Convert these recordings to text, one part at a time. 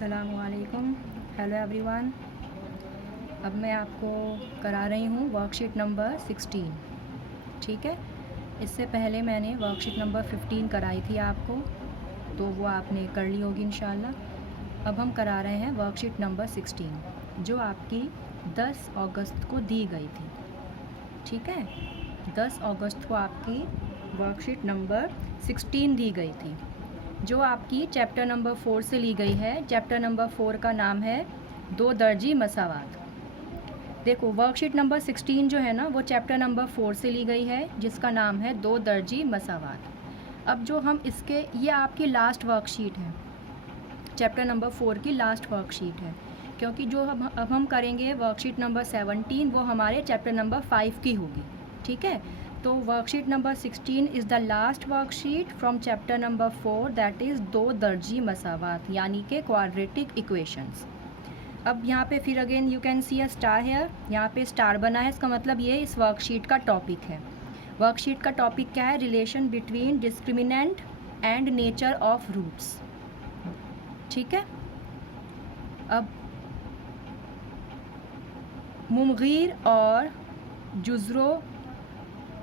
अस्सलामुअलैकुम। Hello everyone. अब मैं आपको करा रही हूँ वर्कशीट नंबर 16। ठीक है, इससे पहले मैंने वर्कशीट नंबर 15 कराई थी आपको, तो वो आपने कर ली होगी इंशाल्लाह। अब हम करा रहे हैं वर्कशीट नंबर 16 जो आपकी 10 अगस्त को दी गई थी। ठीक है, 10 अगस्त को आपकी वर्कशीट नंबर 16 दी गई थी जो आपकी चैप्टर नंबर 4 से ली गई है। चैप्टर नंबर 4 का नाम है दो दर्जी मसावात। देखो, वर्कशीट नंबर 16 जो है ना वो चैप्टर नंबर 4 से ली गई है जिसका नाम है दो दर्जी मसावात। अब जो हम इसके, ये आपकी लास्ट वर्कशीट है, चैप्टर नंबर 4 की लास्ट वर्कशीट है, क्योंकि जो अब हम करेंगे वर्कशीट नंबर 17 वो हमारे चैप्टर नंबर 5 की होगी। ठीक है, तो worksheet number 16 is the last worksheet from chapter number 4 that is दो दर्जी मसावात यानी कि क्वाड्रेटिक इक्वेशंस। अब यहाँ पे फिर again you can see a star here, यहाँ पे स्टार बना है, इसका मतलब ये इस वर्कशीट का टॉपिक है। वर्कशीट का टॉपिक क्या है? Relation between discriminant and nature of roots. ठीक है, अब मुमगीर और जुज़रों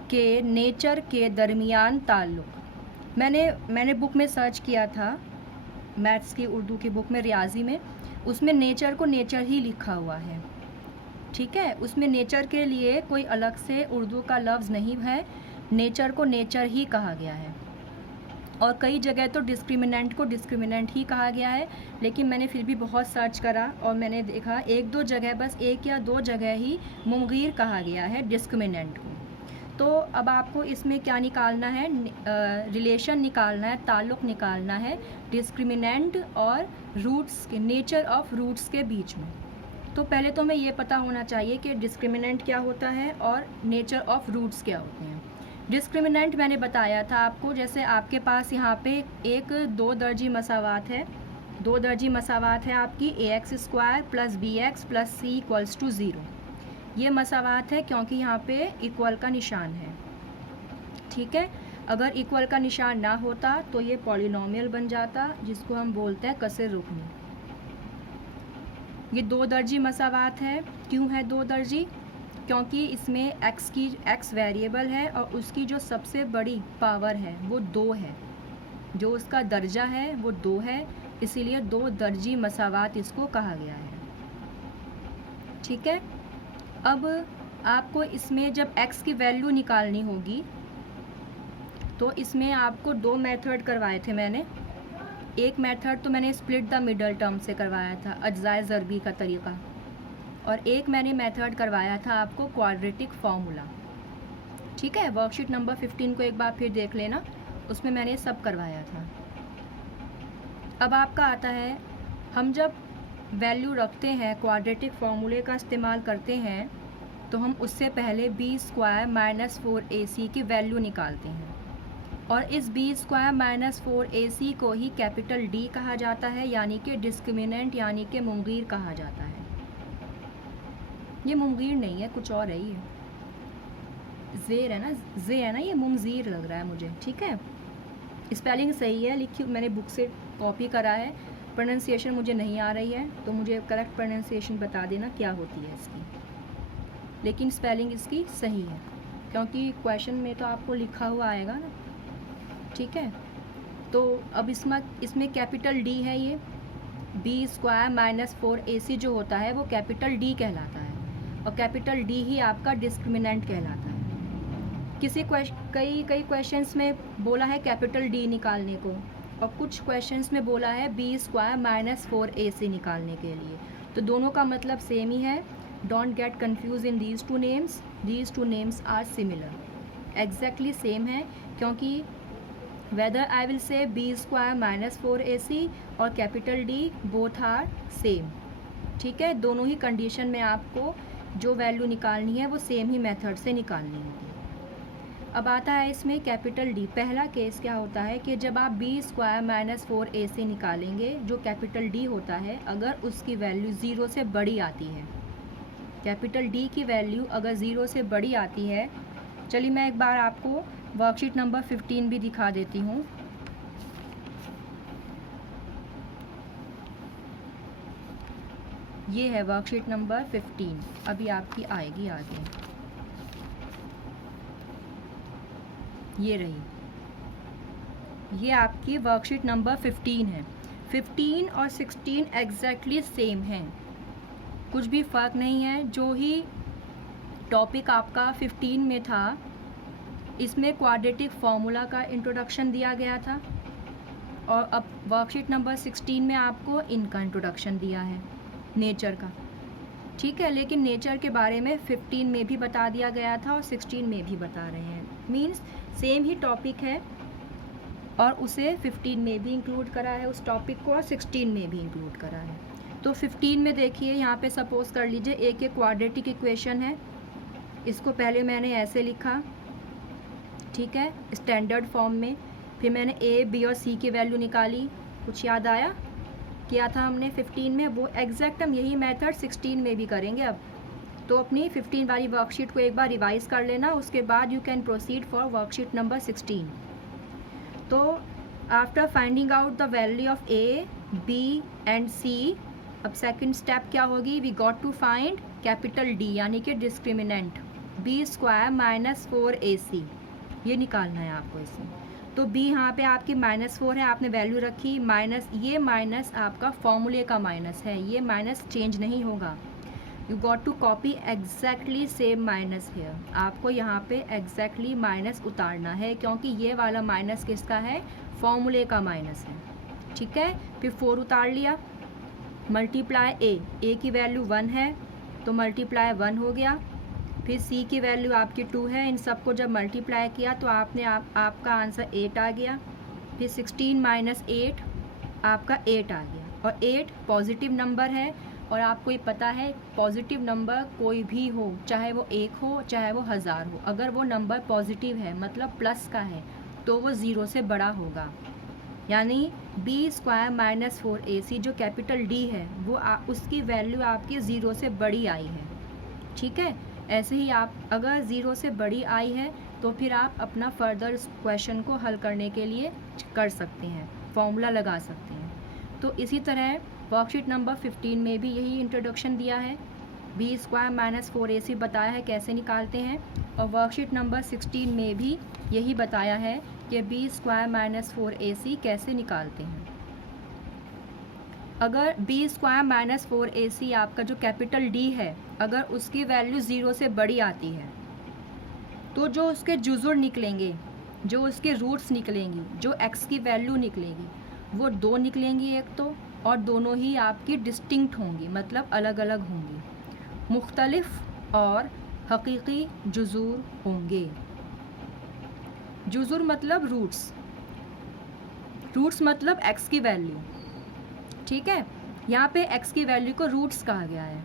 के नेचर के दरमियान ताल्लुक़। मैंने बुक में सर्च किया था, मैथ्स की उर्दू की बुक में, रियाजी में, उसमें नेचर को नेचर ही लिखा हुआ है। ठीक है, उसमें नेचर के लिए कोई अलग से उर्दू का लफ्ज़ नहीं है, नेचर को नेचर ही कहा गया है। और कई जगह तो डिस्क्रिमिनेंट को डिस्क्रिमिनेंट ही कहा गया है, लेकिन मैंने फिर भी बहुत सर्च करा और मैंने देखा एक दो जगह, बस एक या दो जगह ही मुमगीर कहा गया है डिस्क्रिमिनेंट को। तो अब आपको इसमें क्या निकालना है? रिलेशन निकालना है, ताल्लुक़ निकालना है डिस्क्रिमिनेंट और रूट्स के, नेचर ऑफ रूट्स के बीच में। तो पहले तो हमें ये पता होना चाहिए कि डिस्क्रिमिनेंट क्या होता है और नेचर ऑफ रूट्स क्या होते हैं। डिस्क्रिमिनेंट मैंने बताया था आपको, जैसे आपके पास यहाँ पे एक दो दर्जी मसावात है, दो दर्जी मसावात है आपकी ax² plus bx plus c equals to 0। ये मसावात है क्योंकि यहाँ पे इक्वल का निशान है। ठीक है, अगर इक्वल का निशान ना होता तो ये पॉलिनोमियल बन जाता, जिसको हम बोलते हैं कसर रुकनी। ये दो दर्जी मसावात है। क्यों है दो दर्जी? क्योंकि इसमें x वेरिएबल है और उसकी जो सबसे बड़ी पावर है वो 2 है, जो उसका दर्जा है वो 2 है, इसीलिए दो दर्जी मसावात इसको कहा गया है। ठीक है, अब आपको इसमें जब x की वैल्यू निकालनी होगी तो इसमें आपको दो मेथड करवाए थे मैंने। एक मेथड तो मैंने स्प्लिट द मिडल टर्म से करवाया था, अज्जाए ज़रबी का तरीका, और एक मैंने मेथड करवाया था आपको क्वाड्रेटिक फार्मूला। ठीक है, वर्कशीट नंबर 15 को एक बार फिर देख लेना, उसमें मैंने सब करवाया था। अब आपका आता है, हम जब वैल्यू रखते हैं, क्वाड्रेटिक फार्मूले का इस्तेमाल करते हैं, तो हम उससे पहले b² - 4ac की वैल्यू निकालते हैं, और इस b² - 4ac को ही कैपिटल D कहा जाता है, यानी कि डिस्क्रिमिनेंट यानी कि मुमगीर कहा जाता है। ये मुमगीर नहीं है, कुछ और है, ये ज़ेर है ना, जे है ना, ये मुमजीर लग रहा है मुझे। ठीक है, स्पेलिंग सही है, लिखी मैंने बुक से कॉपी करा है, प्रोनाउंसिएशन मुझे नहीं आ रही है, तो मुझे करेक्ट प्रोनाउंसिएशन बता देना क्या होती है इसकी, लेकिन स्पेलिंग इसकी सही है क्योंकि क्वेश्चन में तो आपको लिखा हुआ आएगा ना। ठीक है, तो अब इसमें कैपिटल D है, ये b² - 4ac जो होता है वो कैपिटल D कहलाता है, और कैपिटल D ही आपका डिस्क्रिमिनेंट कहलाता है। कई क्वेश्चंस में बोला है कैपिटल D निकालने को, और कुछ क्वेश्चंस में बोला है b² - 4ac निकालने के लिए, तो दोनों का मतलब सेम ही है। Don't get confuse in these two names are similar, exactly same है, क्योंकि whether I will say b² - 4ac और capital D both are same. ठीक है, दोनों ही कंडीशन में आपको जो वैल्यू निकालनी है वो सेम ही मेथड से निकालनी होगी। अब आता है इसमें कैपिटल D। पहला केस क्या होता है कि जब आप b² - 4ac निकालेंगे, जो कैपिटल D होता है, अगर उसकी वैल्यू 0 से बड़ी आती है, कैपिटल D की वैल्यू अगर 0 से बड़ी आती है, चलिए मैं एक बार आपको वर्कशीट नंबर 15 भी दिखा देती हूँ। ये है वर्कशीट नंबर 15, अभी आपकी आएगी आगे, ये रही, ये आपकी वर्कशीट नंबर 15 है। 15 और 16 एग्जैक्टली सेम हैं, कुछ भी फ़र्क नहीं है। जो ही टॉपिक आपका 15 में था, इसमें क्वाड्रेटिक फार्मूला का इंट्रोडक्शन दिया गया था, और अब वर्कशीट नंबर 16 में आपको इनका इंट्रोडक्शन दिया है, नेचर का। ठीक है, लेकिन नेचर के बारे में 15 में भी बता दिया गया था और 16 में भी बता रहे हैं, मीन्स सेम ही टॉपिक है, और उसे 15 में भी इंक्लूड करा है उस टॉपिक को, और 16 में भी इंक्लूड करा है। तो 15 में देखिए, यहाँ पे सपोज कर लीजिए एक क्वाड्रेटिक इक्वेशन है, इसको पहले मैंने ऐसे लिखा, ठीक है, स्टैंडर्ड फॉर्म में। फिर मैंने ए, बी और सी की वैल्यू निकाली। कुछ याद आया किया था हमने 15 में, वो एग्जैक्ट हम यही मेथड 16 में भी करेंगे अब। तो अपनी 15 वाली वर्कशीट को एक बार रिवाइज कर लेना, उसके बाद you can proceed for worksheet number 16। तो after finding out the value of A, B and C, अब सेकंड स्टेप क्या होगी, we got to find capital D, यानी कि discriminant B square minus 4ac, ये निकालना है आपको इसमें। तो b यहाँ पे आपकी -4 है, आपने वैल्यू रखी, माइनस, ये माइनस आपका फॉर्मूले का माइनस है, ये माइनस चेंज नहीं होगा। You got to copy exactly same minus here, आपको यहाँ पे एग्जैक्टली माइनस उतारना है, क्योंकि ये वाला माइनस किसका है, फॉर्मूले का माइनस है। ठीक है, फिर 4 उतार लिया, मल्टीप्लाई ए की वैल्यू 1 है तो मल्टीप्लाई 1 हो गया। फिर सी की वैल्यू आपकी 2 है, इन सबको जब मल्टीप्लाई किया तो आपका आंसर 8 आ गया। फिर 16 माइनस 8 आपका 8 आ गया, और 8 पॉजिटिव नंबर है, और आपको ये पता है पॉजिटिव नंबर कोई भी हो, चाहे वो 1 हो चाहे वो 1000 हो, अगर वो नंबर पॉजिटिव है मतलब प्लस का है तो वो 0 से बड़ा होगा। यानी बी स्क्वायर माइनस 4ac जो कैपिटल डी है वो उसकी वैल्यू आपकी 0 से बड़ी आई है। ठीक है, ऐसे ही आप अगर 0 से बड़ी आई है तो फिर आप अपना फर्दर क्वेश्चन को हल करने के लिए कर सकते हैं, फॉर्मूला लगा सकते हैं। तो इसी तरह वर्कशीट नंबर 15 में भी यही इंट्रोडक्शन दिया है, बी स्क्वायर माइनस 4ac बताया है कैसे निकालते हैं, और वर्कशीट नंबर 16 में भी यही बताया है कि बी स्क्वायर माइनस 4ac कैसे निकालते हैं। अगर बी स्क्वायर माइनस 4ac आपका जो कैपिटल डी है, अगर उसकी वैल्यू 0 से बड़ी आती है तो जो उसके जुज़ुर निकलेंगे, जो उसके रूट्स निकलेंगी, जो x की वैल्यू निकलेगी वो 2 निकलेंगी एक तो, और दोनों ही आपकी डिस्टिंक्ट होंगी, मतलब अलग अलग होंगी, मुख्तलिफ और हकीकी जुज़ुर होंगे। जुज़ुर मतलब रूट्स, रूट्स मतलब x की वैल्यू। ठीक है, यहाँ पे x की वैल्यू को रूट्स कहा गया है।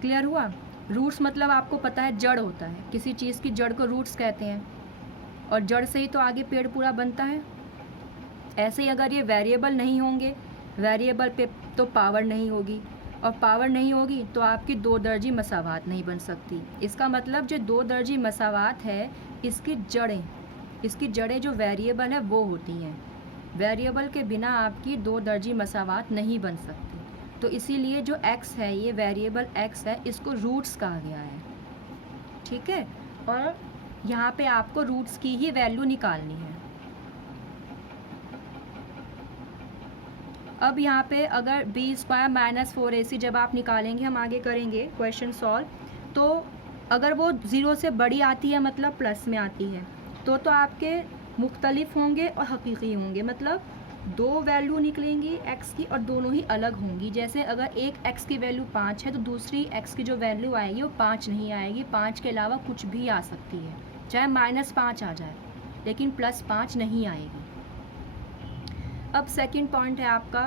क्लियर हुआ? रूट्स मतलब आपको पता है जड़ होता है, किसी चीज़ की जड़ को रूट्स कहते हैं, और जड़ से ही तो आगे पेड़ पूरा बनता है। ऐसे ही अगर ये वेरिएबल नहीं होंगे, वेरिएबल पे तो पावर नहीं होगी, और पावर नहीं होगी तो आपकी 2 दर्जी मसावात नहीं बन सकती। इसका मतलब जो 2 दर्जी मसावात है, इसकी जड़ें जो वेरिएबल है वो होती हैं। वेरिएबल के बिना आपकी 2 दर्जी मसावात नहीं बन सकती। तो इसीलिए जो x है, ये वेरिएबल x है, इसको रूट्स कहा गया है। ठीक है, और यहाँ पे आपको रूट्स की ही वैल्यू निकालनी है। अब यहाँ पे अगर बी स्क्वायर माइनस 4ac जब आप निकालेंगे, हम आगे करेंगे क्वेश्चन सॉल्व, तो अगर वो 0 से बड़ी आती है मतलब प्लस में आती है तो आपके मुख्तलिफ होंगे और हकीकी होंगे, मतलब 2 वैल्यू निकलेंगी x की और दोनों ही अलग होंगी। जैसे अगर एक x की वैल्यू 5 है तो दूसरी x की जो वैल्यू आएगी वो 5 नहीं आएगी, 5 के अलावा कुछ भी आ सकती है, चाहे -5 आ जाए लेकिन +5 नहीं आएगी। अब सेकंड पॉइंट है आपका,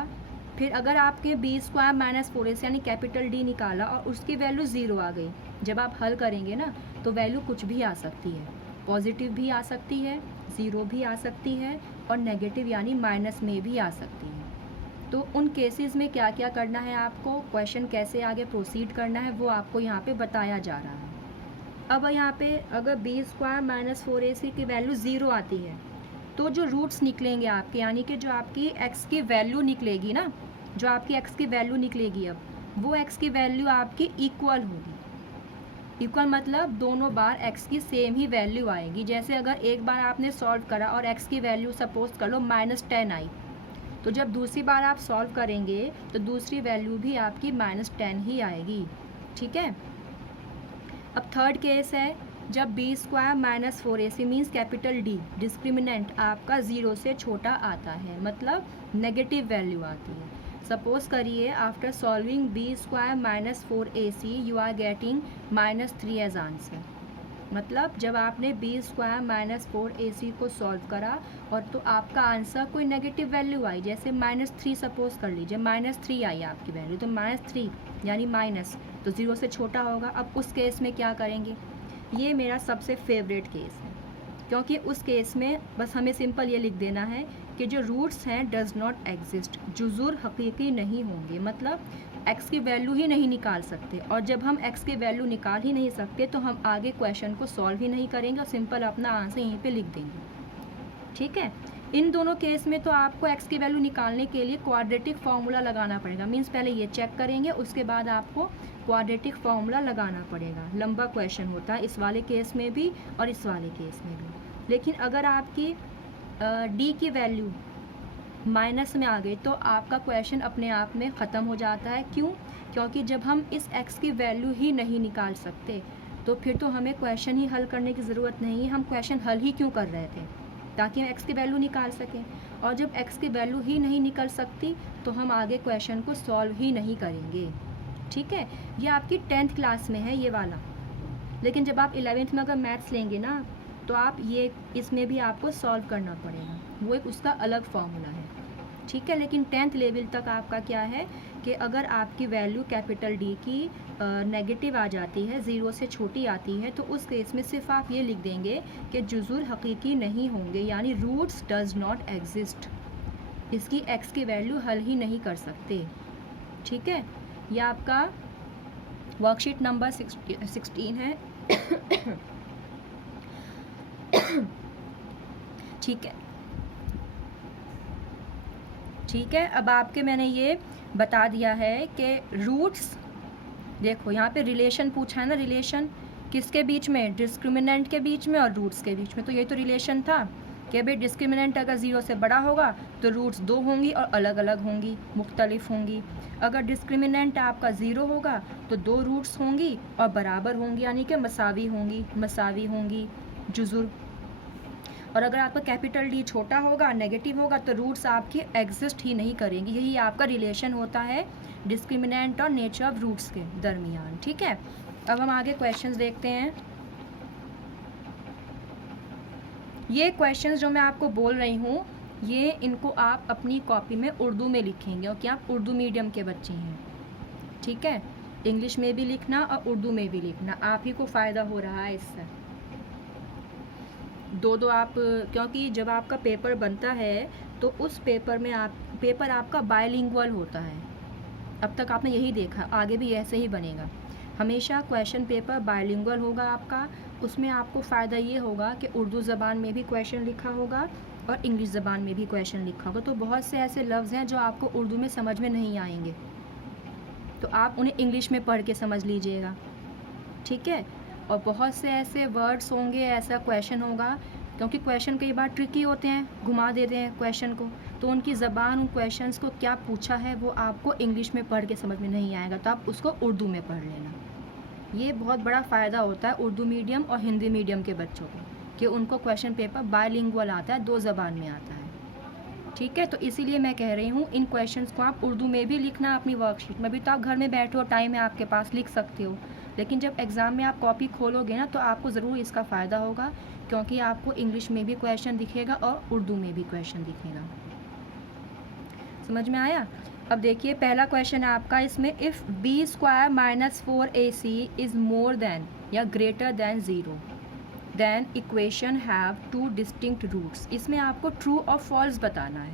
फिर अगर आपके बी स्क्वायर माइनस 4ac यानी कैपिटल डी निकाला और उसकी वैल्यू 0 आ गई, जब आप हल करेंगे ना तो वैल्यू कुछ भी आ सकती है, पॉजिटिव भी आ सकती है, 0 भी आ सकती है, और नेगेटिव यानी माइनस में भी आ सकती है। तो उन केसेस में क्या क्या करना है आपको, क्वेश्चन कैसे आगे प्रोसीड करना है, वो आपको यहाँ पे बताया जा रहा है। अब यहाँ पे अगर बी स्क्वायर माइनस 4ac की वैल्यू 0 आती है तो जो रूट्स निकलेंगे आपके, यानी कि जो आपकी x की वैल्यू निकलेगी ना, जो आपकी x की वैल्यू निकलेगी अब, वो x की वैल्यू आपकी इक्वल होगी। इक्वल मतलब दोनों बार x की सेम ही वैल्यू आएगी। जैसे अगर एक बार आपने सॉल्व करा और x की वैल्यू सपोज कर लो -10 आई, तो जब दूसरी बार आप सॉल्व करेंगे तो दूसरी वैल्यू भी आपकी -10 ही आएगी। ठीक है। अब थर्ड केस है, जब b² - 4ac means capital D discriminant आपका 0 से छोटा आता है, मतलब नेगेटिव वैल्यू आती है। सपोज करिए after solving b² - 4ac you are getting -3 as answer. मतलब जब आपने b² - 4ac को सॉल्व करा और तो आपका आंसर कोई नेगेटिव वैल्यू आई, जैसे -3 सपोज कर लीजिए, -3 आई आपकी वैल्यू, तो -3 यानी माइनस, तो 0 से छोटा होगा। अब उस केस में क्या करेंगे, ये मेरा सबसे फेवरेट केस है, क्योंकि उस केस में बस हमें सिंपल ये लिख देना है कि जो रूट्स हैं डज नॉट एग्जिस्ट, जुज़ुर हकीकी नहीं होंगे, मतलब x की वैल्यू ही नहीं निकाल सकते। और जब हम x की वैल्यू निकाल ही नहीं सकते तो हम आगे क्वेश्चन को सॉल्व ही नहीं करेंगे और सिंपल अपना आंसर यहीं पे लिख देंगे। ठीक है। इन दोनों केस में तो आपको x की वैल्यू निकालने के लिए क्वाड्रेटिक फार्मूला लगाना पड़ेगा, मीन्स पहले ये चेक करेंगे, उसके बाद आपको क्वाड्रेटिक फार्मूला लगाना पड़ेगा। लंबा क्वेश्चन होता है इस वाले केस में भी और इस वाले केस में भी। लेकिन अगर आपकी d की वैल्यू माइनस में आ गई तो आपका क्वेश्चन अपने आप में ख़त्म हो जाता है। क्यों? क्योंकि जब हम इस x की वैल्यू ही नहीं निकाल सकते तो फिर तो हमें क्वेश्चन ही हल करने की ज़रूरत नहीं है। हम क्वेश्चन हल ही क्यों कर रहे थे, ताकि हम x की वैल्यू निकाल सकें। और जब x की वैल्यू ही नहीं निकल सकती तो हम आगे क्वेश्चन को सॉल्व ही नहीं करेंगे। ठीक है। ये आपकी 10th क्लास में है ये वाला, लेकिन जब आप 11th में अगर मैथ्स लेंगे ना तो आप ये इसमें भी आपको सॉल्व करना पड़ेगा, वो एक उसका अलग फार्मूला है। ठीक है। लेकिन 10th लेवल तक आपका क्या है कि अगर आपकी वैल्यू कैपिटल D की नेगेटिव आ जाती है, 0 से छोटी आती है, तो उस केस में सिर्फ आप ये लिख देंगे कि जुज़ुर हकीकी नहीं होंगे, यानी रूट्स डज नॉट एग्जिस्ट, इसकी x की वैल्यू हल ही नहीं कर सकते। ठीक है। यह आपका वर्कशीट नंबर 16 है। ठीक है। ठीक है। अब आपके मैंने ये बता दिया है कि रूट्स, देखो यहाँ पे रिलेशन पूछा है ना, रिलेशन किसके बीच में, डिस्क्रिमिनेंट के बीच में और रूट्स के बीच में। तो ये तो रिलेशन था कि भाई डिस्क्रिमिनेंट अगर 0 से बड़ा होगा तो रूट्स 2 होंगी और अलग अलग होंगी, मुख्तलिफ होंगी। अगर डिस्क्रिमिनेंट आपका 0 होगा तो 2 रूट्स होंगी और बराबर होंगी, यानी कि मसावी होंगी जुज़ुर। और अगर आपका कैपिटल D छोटा होगा, नेगेटिव होगा, तो रूट्स आपकी एग्जिस्ट ही नहीं करेंगी। यही आपका रिलेशन होता है डिस्क्रिमिनेंट और नेचर ऑफ रूट्स के दरमियान। ठीक है। अब हम आगे क्वेश्चंस देखते हैं। ये क्वेश्चंस जो मैं आपको बोल रही हूँ, ये इनको आप अपनी कॉपी में उर्दू में लिखेंगे, और क्या आप उर्दू मीडियम के बच्चे हैं। ठीक है। इंग्लिश में भी लिखना और उर्दू में भी लिखना, आप ही को फ़ायदा हो रहा है इससे। दो आप, क्योंकि जब आपका पेपर बनता है तो उस पेपर में पेपर आपका बायलिंगुअल होता है। अब तक आपने यही देखा, आगे भी ऐसे ही बनेगा। हमेशा क्वेश्चन पेपर बायलिंगुअल होगा आपका। उसमें आपको फ़ायदा ये होगा कि उर्दू ज़बान में भी क्वेश्चन लिखा होगा और इंग्लिश ज़बान में भी क्वेश्चन लिखा होगा। तो बहुत से ऐसे लफ्ज़ हैं जो आपको उर्दू में समझ में नहीं आएंगे, तो आप उन्हें इंग्लिश में पढ़ के समझ लीजिएगा। ठीक है। और बहुत से ऐसे वर्ड्स होंगे, ऐसा क्वेश्चन होगा, क्योंकि क्वेश्चन कई बार ट्रिकी होते हैं, घुमा देते हैं क्वेश्चन को, तो उनकी ज़बान उन क्वेश्चंस को क्या पूछा है वो आपको इंग्लिश में पढ़ के समझ में नहीं आएगा, तो आप उसको उर्दू में पढ़ लेना। ये बहुत बड़ा फ़ायदा होता है उर्दू मीडियम और हिंदी मीडियम के बच्चों को, कि उनको क्वेश्चन पेपर बायलिंगुअल आता है, 2 ज़बान में आता है। ठीक है। तो इसीलिए मैं कह रही हूँ इन क्वेश्चंस को आप उर्दू में भी लिखना अपनी वर्कशीट में भी। तो आप घर में बैठे हो, टाइम है आपके पास, लिख सकते हो, लेकिन जब एग्ज़ाम में आप कॉपी खोलोगे ना तो आपको ज़रूर इसका फ़ायदा होगा, क्योंकि आपको इंग्लिश में भी क्वेश्चन दिखेगा और उर्दू में भी क्वेश्चन दिखेगा। समझ में आया? अब देखिए पहला क्वेश्चन है आपका, इसमें if b² - 4ac is more than या greater than 0 then equation have 2 distinct roots. इसमें आपको ट्रू और फॉल्स बताना है।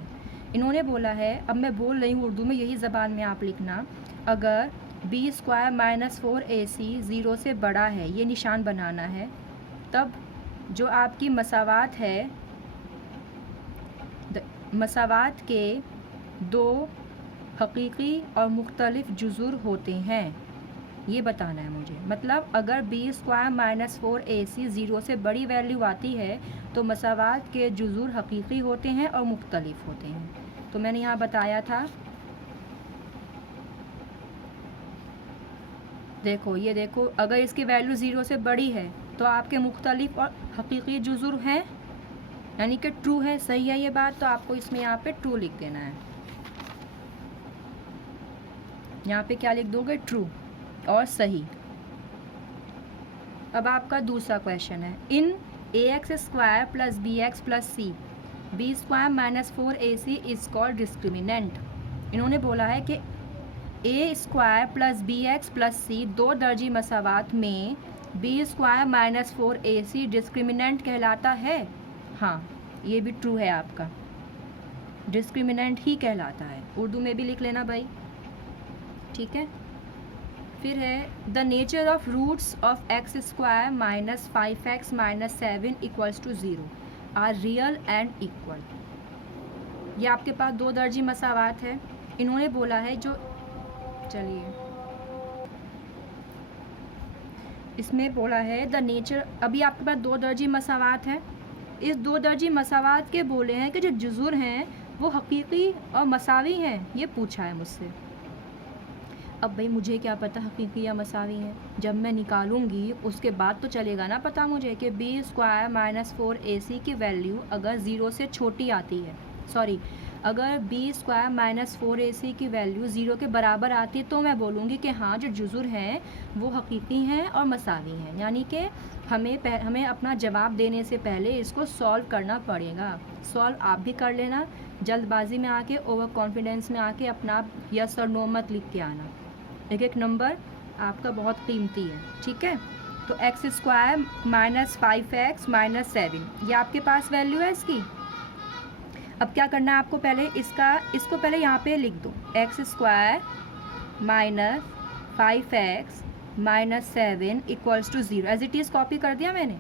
इन्होंने बोला है, अब मैं बोल रही हूँ उर्दू में, यही ज़बान में आप लिखना, अगर b² - 4ac 0 से बड़ा है, ये निशान बनाना है, तब जो आपकी मसावात है, मसावात के 2 हकीकी और मुख्तलिफ जुज़ुर होते हैं, ये बताना है मुझे। मतलब अगर बी स्क्वायर माइनस 4ac 0 से बड़ी वैल्यू आती है तो मसावात के जुज़ुर हकीकी होते हैं और मुख्तलिफ होते हैं। तो मैंने यहाँ बताया था, देखो ये देखो, अगर इसकी वैल्यू 0 से बड़ी है तो आपके मुख्तलिफ और हकीकी जुज़ुर हैं, यानी कि ट्रू है, सही है ये बात। तो आपको इसमें यहाँ पे ट्रू लिख देना है। यहाँ पे क्या लिख दोगे? ट्रू और सही। अब आपका दूसरा क्वेश्चन है, in ax square plus B X plus C B square minus 4ac is called discriminant. इन्होंने बोला है कि A square plus B X plus C दो दर्जी मसावात में B square minus 4ac discriminant कहलाता है। हाँ, ये भी ट्रू है आपका, डिस्क्रिमिनेंट ही कहलाता है। उर्दू में भी लिख लेना भाई, ठीक है। फिर है the nature of roots of x square minus 5x minus 7 equals to 0 are real and equal. ये आपके पास दो दर्जी मसावात है। इन्होंने बोला है जो, चलिए इसमें बोला है द नेचर, अभी आपके पास दो दर्जी मसावात है। इस दो दर्जी मसावात के बोले हैं कि जो जुज़ुर हैं वो हकीकी और मसावी हैं, ये पूछा है मुझसे। अब भाई मुझे क्या पता हकीकी या मसावी हैं, जब मैं निकालूंगी उसके बाद तो चलेगा ना पता मुझे कि बी स्क्वायर माइनस 4ac की वैल्यू अगर 0 से छोटी आती है, सॉरी अगर बी स्क्वायर माइनस 4ac की वैल्यू 0 के बराबर आती है तो मैं बोलूँगी कि हाँ जो जुज़ुर हैं वो हकीकी हैं और मसावी हैं। यानी कि हमें अपना जवाब देने से पहले इसको सॉल्व करना पड़ेगा। सॉल्व आप भी कर लेना, जल्दबाजी में आके, ओवर कॉन्फिडेंस में आके अपना यस और नो मत लिख के आना। एक एक नंबर आपका बहुत कीमती है, ठीक है। तो x square minus 5x minus 7 ये आपके पास वैल्यू है इसकी। अब क्या करना है आपको, पहले इसको पहले यहाँ पे लिख दो, x square minus 5x minus 7 equals to 0, as it is copy कर दिया मैंने।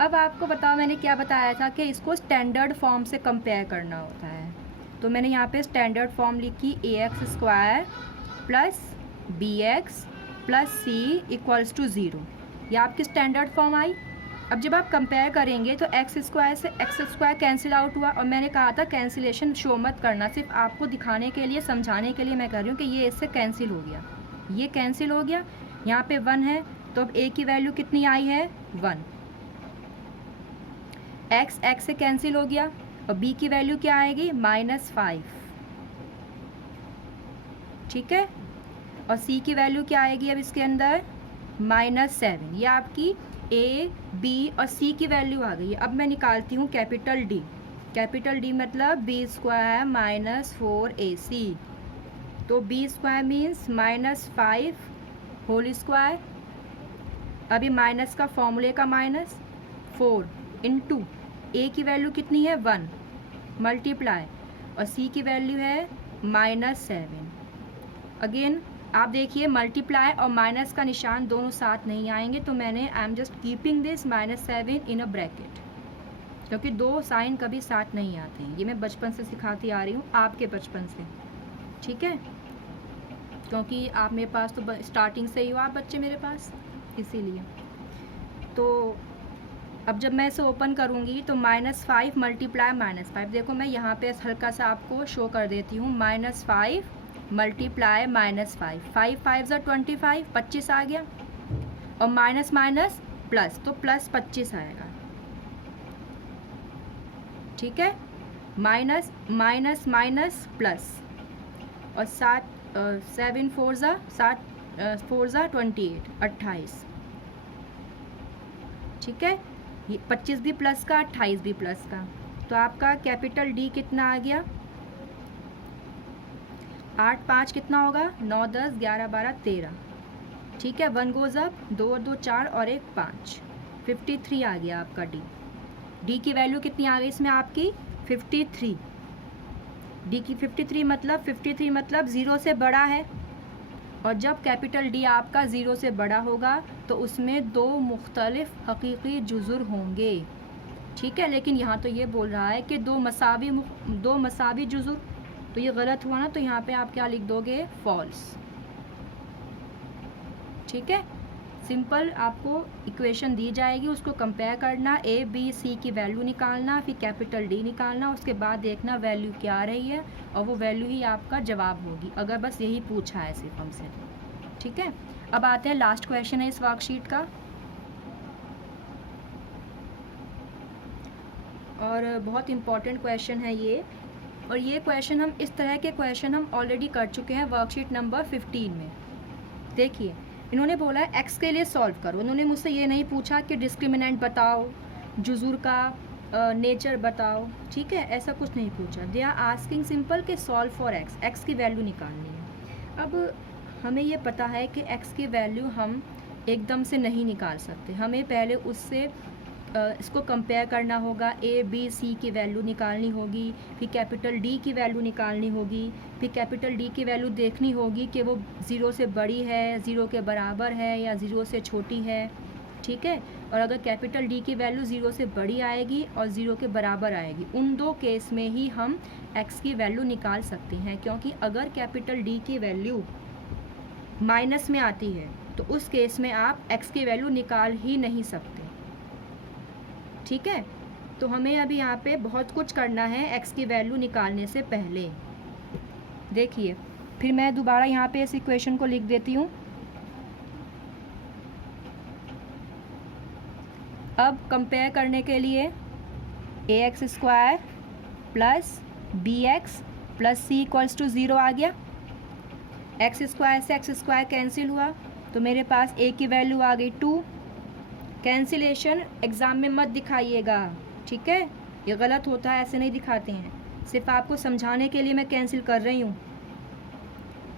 अब आपको बताओ मैंने क्या बताया था कि इसको स्टैंडर्ड फॉर्म से कंपेयर करना होता है। तो मैंने यहाँ पे स्टैंडर्ड फॉर्म लिखी, ax square plus bx plus c equals to 0, ये आपकी स्टैंडर्ड फॉर्म आई। अब जब आप कंपेयर करेंगे तो एक्स स्क्वायर से एक्स स्क्वायर कैंसिल आउट हुआ, और मैंने कहा था कैंसिलेशन शो मत करना, सिर्फ आपको दिखाने के लिए, समझाने के लिए मैं कर रही हूँ कि ये इससे कैंसिल हो गया, ये कैंसिल हो गया। यहाँ पे 1 है तो अब a की वैल्यू कितनी आई है? 1। x से कैंसिल हो गया और b की वैल्यू क्या आएगी? -5, ठीक है। और c की वैल्यू क्या आएगी अब इसके अंदर? -7। ये आपकी a, b और c की वैल्यू आ गई है। अब मैं निकालती हूँ कैपिटल D। कैपिटल D मतलब b स्क्वायर माइनस 4ac, तो b square means -5 whole square. अभी माइनस का फॉर्मूले का माइनस, 4 इंटू a की वैल्यू कितनी है? 1 मल्टीप्लाई, और c की वैल्यू है -7। अगेन आप देखिए मल्टीप्लाई और माइनस का निशान दोनों साथ नहीं आएंगे, तो मैंने I am just keeping this -7 in a bracket, क्योंकि दो साइन कभी साथ नहीं आते हैं। ये मैं बचपन से सिखाती आ रही हूँ, आपके बचपन से, ठीक है, क्योंकि आप मेरे पास तो स्टार्टिंग से ही हो आप बच्चे मेरे पास, इसीलिए। तो अब जब मैं इसे ओपन करूँगी तो -5 मल्टीप्लाई -5, देखो मैं यहाँ पे हल्का सा आपको शो कर देती हूँ, -5 मल्टीप्लाई -5, 5 5 25, 25 आ गया, और माइनस माइनस प्लस, तो प्लस 25 आएगा, ठीक है। माइनस माइनस माइनस प्लस, और 7 4 28, 28, ठीक है। ये 25 भी प्लस का, 28 भी प्लस का, तो आपका कैपिटल D कितना आ गया? 8 5 कितना होगा? 9 10 11 12 13, ठीक है। 1 गोज़ अप, 2 2 4 और 1 5, 53 आ गया आपका D की वैल्यू कितनी आ गई इसमें आपकी? 53। D की 53 मतलब 0 से बड़ा है, और जब कैपिटल D आपका 0 से बड़ा होगा तो उसमें दो मुख्तलिफ हकीकी जुज़ुर होंगे, ठीक है। लेकिन यहाँ तो ये बोल रहा है कि दो मसावी जुज़ुर, तो ये गलत हुआ ना, तो यहाँ पे आप क्या लिख दोगे, फॉल्स। ठीक है, सिंपल आपको इक्वेशन दी जाएगी, उसको कंपेयर करना, ए बी सी की वैल्यू निकालना, फिर कैपिटल डी निकालना, उसके बाद देखना वैल्यू क्या आ रही है और वो वैल्यू ही आपका जवाब होगी, अगर बस यही पूछा है सिर्फ हमसे। ठीक है, अब आते हैं लास्ट क्वेश्चन है इस वर्कशीट का, और बहुत इम्पॉर्टेंट क्वेश्चन है ये। और ये क्वेश्चन हम इस तरह के क्वेश्चन हम ऑलरेडी कर चुके हैं वर्कशीट नंबर 15 में। देखिए, इन्होंने बोला है एक्स के लिए सॉल्व करो। उन्होंने मुझसे ये नहीं पूछा कि डिस्क्रिमिनेंट बताओ, जुज़ुर का नेचर बताओ, ठीक है, ऐसा कुछ नहीं पूछा। दे आर आस्किंग सिंपल कि सॉल्व फॉर एक्स, एक्स की वैल्यू निकालनी है। अब हमें ये पता है कि एक्स की वैल्यू हम एकदम से नहीं निकाल सकते, हमें पहले उससे इसको कंपेयर करना होगा, ए बी सी की वैल्यू निकालनी होगी, फिर कैपिटल डी की वैल्यू निकालनी होगी, फिर कैपिटल डी की वैल्यू देखनी होगी कि वो 0 से बड़ी है, 0 के बराबर है या 0 से छोटी है। ठीक है, और अगर कैपिटल डी की वैल्यू 0 से बड़ी आएगी और 0 के बराबर आएगी, उन दो केस में ही हम एक्स की वैल्यू निकाल सकते हैं, क्योंकि अगर कैपिटल डी की वैल्यू माइनस में आती है तो उस केस में आप एक्स की वैल्यू निकाल ही नहीं सकते। ठीक है, तो हमें अभी यहाँ पे बहुत कुछ करना है एक्स की वैल्यू निकालने से पहले। देखिए, फिर मैं दोबारा यहाँ पे इस इक्वेशन को लिख देती हूँ। अब कंपेयर करने के लिए A X square plus B X plus C equals to 0 आ गया। एक्स स्क्वायर से एक्स स्क्वायर कैंसिल हुआ तो मेरे पास ए की वैल्यू आ गई 2। कैंसिलेशन एग्ज़ाम में मत दिखाइएगा, ठीक है, ये गलत होता है, ऐसे नहीं दिखाते हैं। सिर्फ आपको समझाने के लिए मैं कैंसिल कर रही हूँ,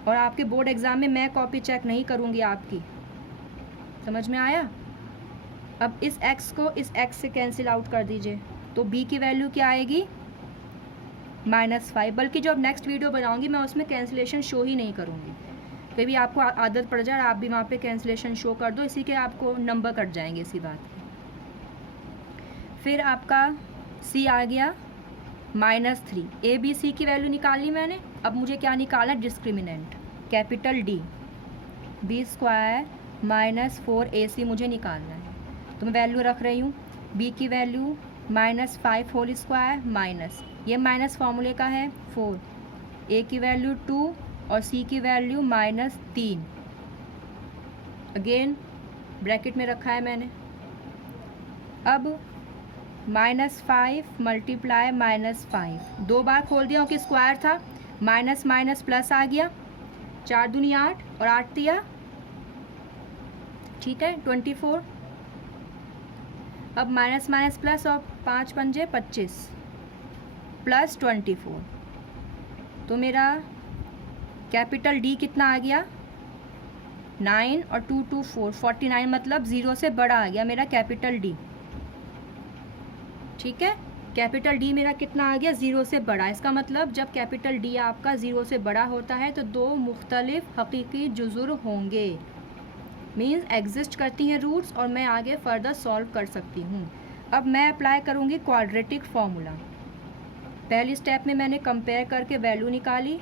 और आपके बोर्ड एग्ज़ाम में मैं कॉपी चेक नहीं करूँगी आपकी। समझ में आया? अब इस x को इस x से कैंसिल आउट कर दीजिए, तो b की वैल्यू क्या आएगी, -5। बल्कि जो अब नेक्स्ट वीडियो बनाऊँगी मैं उसमें कैंसिलेशन शो ही नहीं करूँगी, कभी आपको आदत पड़ जाए आप भी वहाँ पे कैंसिलेशन शो कर दो, इसी के आपको नंबर कट जाएंगे इसी बात के। फिर आपका c आ गया -3। ए बी सी की वैल्यू निकाल ली मैंने। अब मुझे क्या निकालना, discriminant, capital D, B square -4 AC मुझे निकालना है, तो मैं वैल्यू रख रही हूँ। b की वैल्यू -5 होल स्क्वायर माइनस, ये माइनस फार्मूले का है 4, a की वैल्यू 2 और c की वैल्यू -3, अगेन ब्रैकेट में रखा है मैंने। अब -5 मल्टीप्लाई -5, 2 बार खोल दिया क्योंकि स्क्वायर था, माइनस माइनस प्लस आ गया, 4 दूनी 8 और 8 दिया, ठीक है, 24। अब माइनस माइनस प्लस और 5 पंजे 25 प्लस 24, तो मेरा कैपिटल डी कितना आ गया, 9 और 2 2 4 49, मतलब 0 से बड़ा आ गया मेरा कैपिटल डी। ठीक है, कैपिटल डी मेरा कितना आ गया, 0 से बड़ा। इसका मतलब जब कैपिटल डी आपका 0 से बड़ा होता है तो 2 मुख्तलिफ हकीकी जुज़ुर होंगे, मीन्स एग्जिस्ट करती हैं रूट्स, और मैं आगे फर्दर सॉल्व कर सकती हूँ। अब मैं अप्लाई करूँगी क्वाड्रेटिक फार्मूला। पहली स्टेप में मैंने कंपेयर करके वैल्यू निकाली,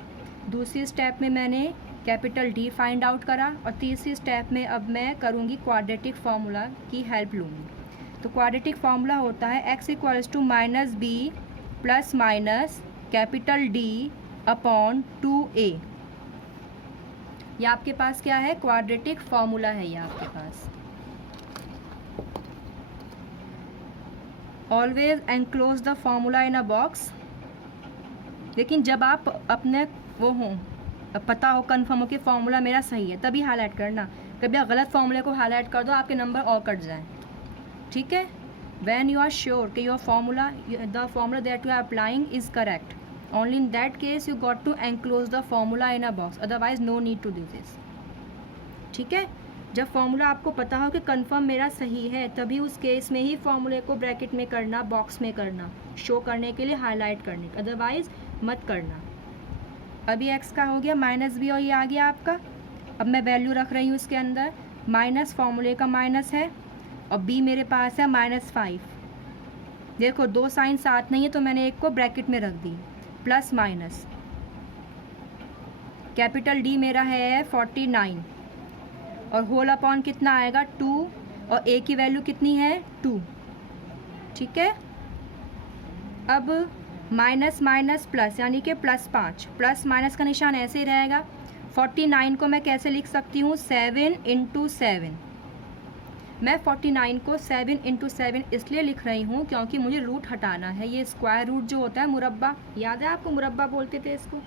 दूसरी स्टेप में मैंने कैपिटल डी फाइंड आउट करा, और तीसरी स्टेप में अब मैं करूँगी क्वाड्रेटिक फार्मूला की हेल्प लूँगी। तो क्वाड्रेटिक फार्मूला होता है x equals to -b plus minus capital D upon 2a। ये आपके पास क्या है, क्वाड्रेटिक फार्मूला है ये आपके पास। Always enclose the formula in a box. लेकिन जब आप अपने वो हों, पता हो, कन्फर्म हो कि फार्मूला मेरा सही है, तभी हाईलाइट करना। कभी आप गलत फार्मूले को हाईलाइट कर दो, आपके नंबर और कट जाएं। ठीक है, व्हेन यू आर श्योर कि your formula, the formula that you are applying is correct, only in that case you got to enclose the formula in a box, otherwise no need to do this. ठीक है, जब formula आपको पता हो कि confirm मेरा सही है, तभी उस केस में ही फार्मूले को ब्रैकेट में करना, बॉक्स में करना, शो करने के लिए, हाईलाइट करने, अदरवाइज मत करना। अभी x का हो गया -b और ये आ गया आपका। अब मैं वैल्यू रख रही हूँ इसके अंदर, माइनस फार्मूले का माइनस है और b मेरे पास है -5। देखो 2 साइन साथ नहीं है तो मैंने एक को ब्रैकेट में रख दी, प्लस माइनस कैपिटल डी मेरा है 49 और होल अपॉन कितना आएगा 2 और ए की वैल्यू कितनी है 2। ठीक है, अब माइनस माइनस प्लस यानी कि +5, प्लस माइनस का निशान ऐसे ही रहेगा। 49 को मैं कैसे लिख सकती हूँ 7 × 7। मैं 49 को 7 × 7 इसलिए लिख रही हूँ क्योंकि मुझे रूट हटाना है। ये स्क्वायर रूट जो होता है मुरब्बा, याद है आपको मुरब्बा बोलते थे इसको,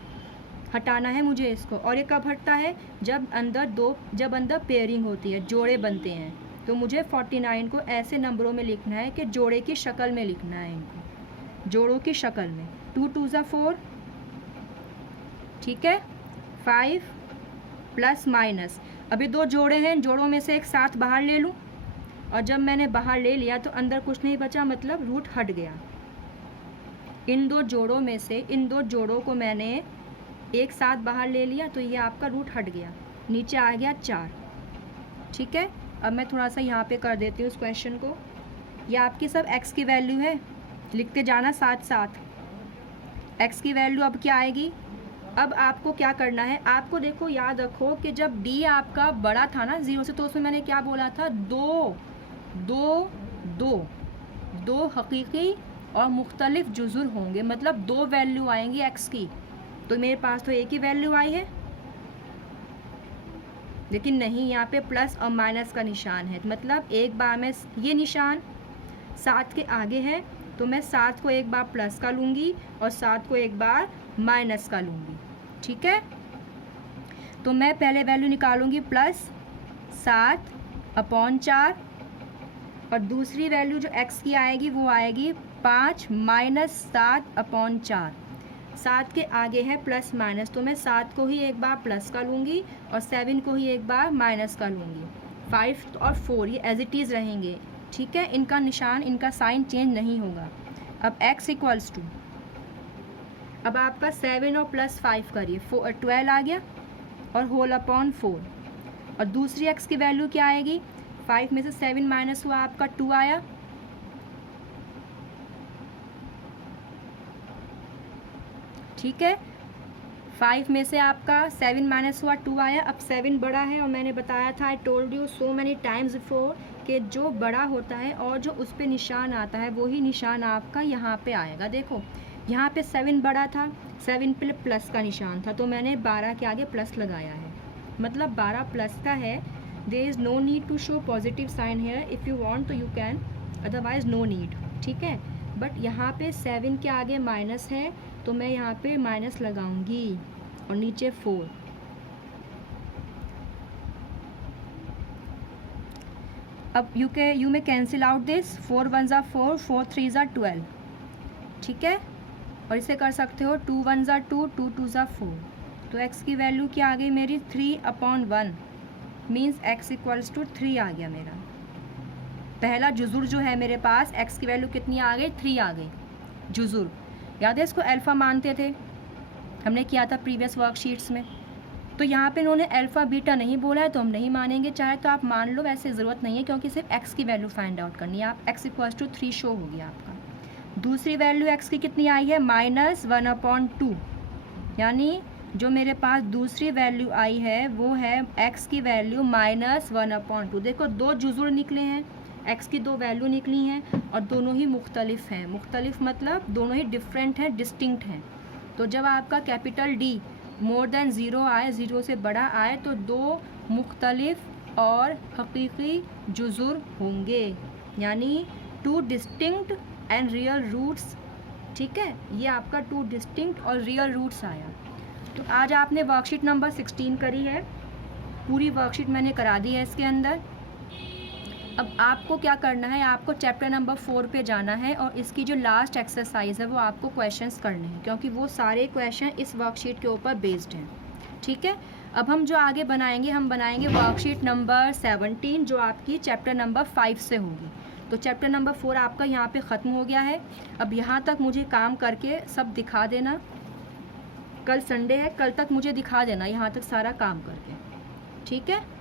हटाना है मुझे इसको। और ये कब हटता है जब अंदर पेयरिंग होती है, जोड़े बनते हैं। तो मुझे 49 को ऐसे नंबरों में लिखना है कि जोड़े की शक्ल में लिखना है इनको, जोड़ों की शक्ल में। 2 × 2 = 4, ठीक है, 5 प्लस माइनस। अभी दो जोड़े हैं, जोड़ों में से एक साथ बाहर ले लूँ और जब मैंने बाहर ले लिया तो अंदर कुछ नहीं बचा, मतलब रूट हट गया। इन दो जोड़ों में से इन दो जोड़ों को मैंने एक साथ बाहर ले लिया तो ये आपका रूट हट गया, नीचे आ गया 4। ठीक है, अब मैं थोड़ा सा यहाँ पे कर देती हूँ इस क्वेश्चन को। ये आपकी सब x की वैल्यू है, लिखते जाना साथ साथ। x की वैल्यू अब क्या आएगी, अब आपको क्या करना है, आपको देखो याद रखो कि जब d आपका बड़ा था ना 0 से, तो उसमें मैंने क्या बोला था, दो हकीकी और मुख्तलिफ जुज़ुर होंगे, मतलब 2 वैल्यू आएंगी x की। तो मेरे पास तो एक ही वैल्यू आई है, लेकिन नहीं, यहाँ पे प्लस और माइनस का निशान है। मतलब एक बार में ये निशान 7 के आगे है तो मैं 7 को एक बार प्लस का लूँगी और 7 को एक बार माइनस का लूँगी। ठीक है, तो मैं पहले वैल्यू निकालूँगी +7/4 और दूसरी वैल्यू जो x की आएगी वो आएगी 5 - 7/4। 7 के आगे है प्लस माइनस, तो मैं 7 को ही एक बार प्लस का लूँगी और 7 को ही एक बार माइनस का लूँगी। 5 और 4 ये एज इट इज़ रहेंगे। ठीक है, इनका निशान, इनका साइन चेंज नहीं होगा। अब x = अब आपका 7 और +5 करिए, 12 आ गया और होल अपॉन 4। और दूसरी x की वैल्यू क्या आएगी, 5 में से 7 माइनस हुआ आपका 2 आया। ठीक है, 5 में से आपका 7 माइनस हुआ 2 आया। अब 7 बड़ा है और मैंने बताया था, I told you so many times before, कि जो बड़ा होता है और जो उस पे निशान आता है वही निशान आपका यहाँ पे आएगा। देखो यहाँ पे 7 बड़ा था, 7 पे प्लस का निशान था, तो मैंने 12 के आगे प्लस लगाया है, मतलब 12 प्लस का है। There is no need to show positive sign here, if you want to you can, otherwise no need. ठीक है, बट यहाँ पे 7 के आगे माइनस है तो मैं यहाँ पे माइनस लगाऊंगी और नीचे 4। अब you may cancel out this, 4 × 1 = 4, 4 × 3 = 12। ठीक है, और इसे कर सकते हो 2 × 1 = 2, 2 × 2 = 4। तो x की वैल्यू क्या आ गई मेरी 3/1, मीन्स x = 3 आ गया मेरा। पहला जुज़ुर जो है मेरे पास, x की वैल्यू कितनी आ गई, 3 आ गई जुज़ुर। याद है इसको अल्फ़ा मानते थे, हमने किया था प्रीवियस वर्कशीट्स में। तो यहाँ पे इन्होंने अल्फ़ा बीटा नहीं बोला है तो हम नहीं मानेंगे, चाहे तो आप मान लो, वैसे ज़रूरत नहीं है क्योंकि सिर्फ x की वैल्यू फाइंड आउट करनी है। आप x = 3 शो हो गया आपका। दूसरी वैल्यू x की कितनी आई है, -1/2, यानी जो मेरे पास दूसरी वैल्यू आई है वो है x की वैल्यू -1/2। देखो 2 जुज़ुर निकले हैं, x की 2 वैल्यू निकली हैं और दोनों ही मुख्तलिफ हैं। मुख्तलिफ मतलब दोनों ही डिफरेंट हैं, डिस्टिंक्ट हैं। तो जब आपका कैपिटल D मोर देन 0 आए, 0 से बड़ा आए, तो 2 मुख्तलिफ और हकीकी जुज़ुर होंगे, यानी 2 डिस्टिंक्ट एंड रियल रूट्स। ठीक है, ये आपका 2 डिस्टिंक्ट और रियल रूट्स आया। तो आज आपने वर्कशीट नंबर 16 करी है, पूरी वर्कशीट मैंने करा दी है इसके अंदर। अब आपको क्या करना है, आपको चैप्टर नंबर 4 पे जाना है और इसकी जो लास्ट एक्सरसाइज है वो आपको क्वेश्चंस करने हैं, क्योंकि वो सारे क्वेश्चन इस वर्कशीट के ऊपर बेस्ड हैं। ठीक है, अब हम जो आगे बनाएंगे, हम बनाएंगे वर्कशीट नंबर 17 जो आपकी चैप्टर नंबर 5 से होगी। तो चैप्टर नंबर 4 आपका यहाँ पे ख़त्म हो गया है। अब यहाँ तक मुझे काम करके सब दिखा देना, कल संडे है, कल तक मुझे दिखा देना यहाँ तक सारा काम करके। ठीक है।